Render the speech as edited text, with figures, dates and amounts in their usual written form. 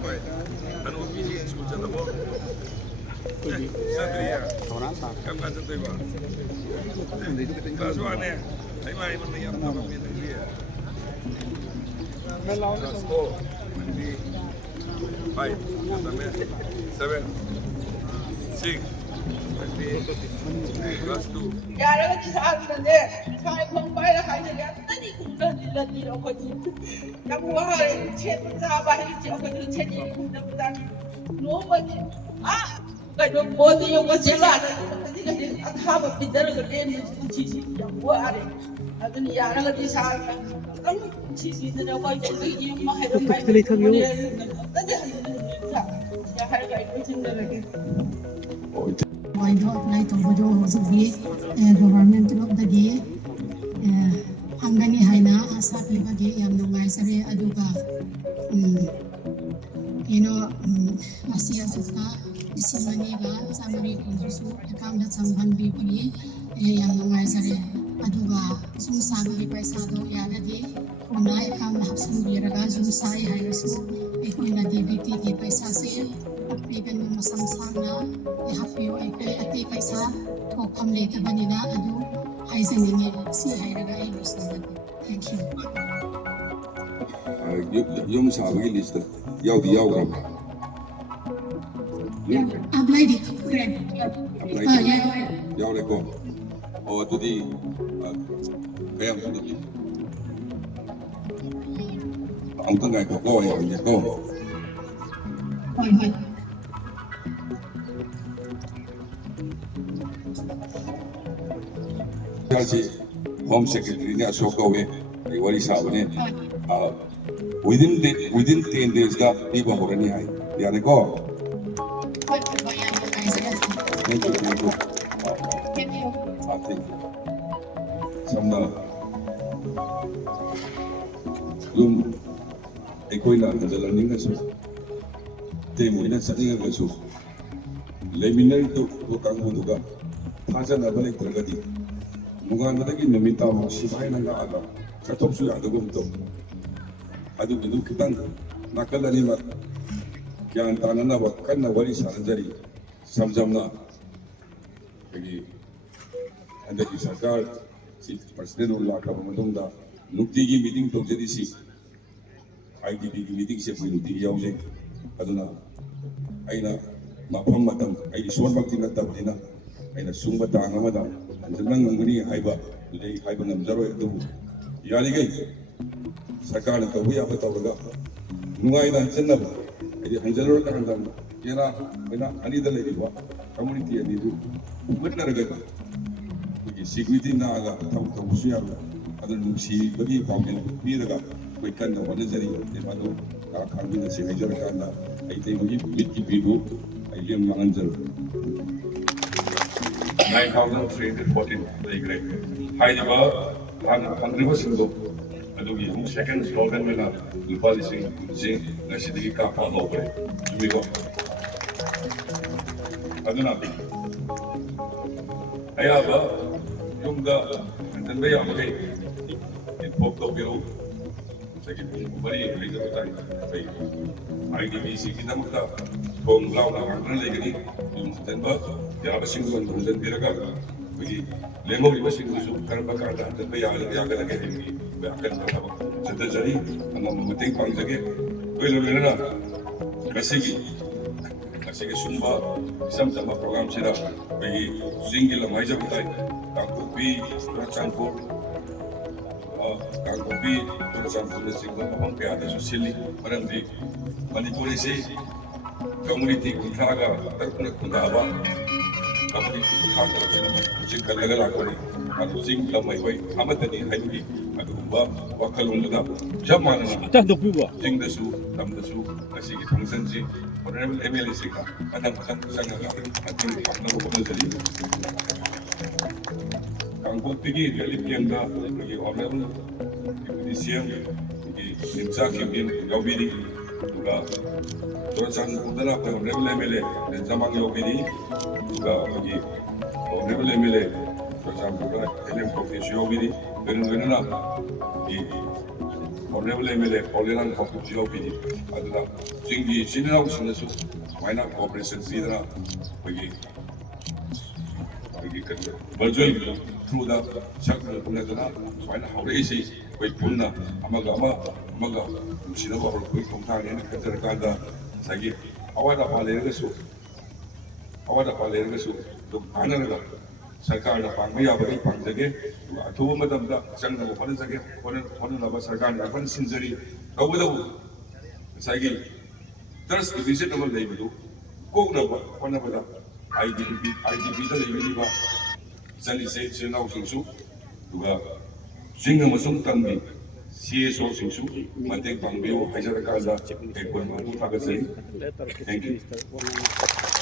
Anupi school chatabo. Satria. Kam kan chataiba. Class 1 ne. Ai mai man yam na ba min ni. Class 4. Mandi. 5. Katame. 7. 6. Class 2. Yara ka sa akin na sa ikong para kanya yan. Tadi kung landi ako dito. Nakuha chet sa bahay chet ako dito chet yung dapat no man kayo body yung kasila tadi kasi at habang bidara ka din yung sisi yung buhay. At ni yara ka sa akin ang sisi na ako yung mahirap kayo. Tadi sa yara ka yung lagi. Why do apply to Bodo Hosigi government of the day hanggang haina asap libagi yang nungai sare aduga Asia suka isimani ga samari kundusu akam da sanghan bi pagi yang nungai sare aduga sumsa gi paisa do yana di unai akam hapsun bi raga sumsai hairasu ekoina DBT gi paisa se Pigan yung masamsam na ihapyo ay ati kaysa thokam leta banina adu haizaninge si hairaga ay gusto. Thank you. Yung sabagi list yaw di yaw kam. Apply di correct. Yaw le ko. O tudi kaya mo tudi. Ang tungay ko ko yaw ni ko. Hoy. Kasi Home Secretary ni Ashok Kawe ay wari sa amin within 10 days da di ba horani ay yan ko thank you samna yung ikoy na dalaning na so temo ina sa tinga so leminary to kang muduga haja na balik tergadi Mungkin ada lagi meminta maksimal yang ada, ketop sudah ada gumtum. Adu itu kita nak kalau ni mat, yang tanah na kan na wali sanjari, samjam na. Jadi anda di sarkar si presiden ulah kamu mendung dah, nukti gi meeting tu jadi si, IDP gi meeting siapa nukti gi jauh je, adu na, aina mapam matang, aini suan bakti natam dina, aina sumba tangan matang. Jangan mengguni haiba, jadi haiba namjaro itu. Ya ni gay, sekarang tahu ya apa tahu juga. Nungai dan jenab, jadi hanjaro kan dalam. Kira bina ani dalam ini buat community ani itu benar gay. Jadi security na agak tahu siapa. Ada nusi bagi kaum ni agak bukan dah mana jadi. Lepas tu kami dah sehajar kan dah. Itu bagi biki biru, itu yang menganjal. 9,314 very great. High number, 100% go. Adugi, second slogan में ना ऊपर इसे नशे की का follow करे. तुम्ही को. अदुना. अया बा, yung nandan ba yung mga pop to pero sige bari ay ito tayo. IDBC kita magta kung law na ang lagi yung nandan ba ya basing doon nandan diraga bagi lemo iba sing gusto karena bakal nandan ba ya lagi ini akan apa jadi ang mamating pang sige well na kasi sumba isang sama program sila bagi single ang major tayo kangkupi Chanpur kangkupi Chanpur na single ang kaya sosili parang di Manipuri si community kuntaga terkunat kuntawa community kuntaga sing kalagal ako ni ano sing lamay way amat ni hayugi ano ba wakalun na jaman na 딱 높이고 sing dasu tamdasu kasi kitangsan si honorable MLA sika kadang sang ating pakna ko na dali kangkot pigi galip yang da pagi honorable DCM pagi insa kimin gawini juga Tuan Udara Honorable MLA dan Zamang Yopini juga bagi Honorable MLA Tuan Udara LM Profesor Yopini benar-benar di honorable MLA Pauline Kapuji opini aduna jingi sinau sinasu maina cooperation sidra bagi bagi kan berjoy through the chakra punadana maina haure si koi punna amaga sinau hor koi kongtang ne kajar kanda sagi awada pale su dum anara सरकार पांग याबी पांजगे अथुब मतमदा चंगना होनजगे होननबा सरकार नाफन सिंजरी तौबदौ साइगी दर्स division अमल लेबदु कोगना होनबदा IDP दा लेबिबा जलिसे चेनाउ सिंसु दुगा जिंग मसुम तंगि CSO सिंसु मते पांगबियो हाजरकाजा एकवन माबु थागसै thank you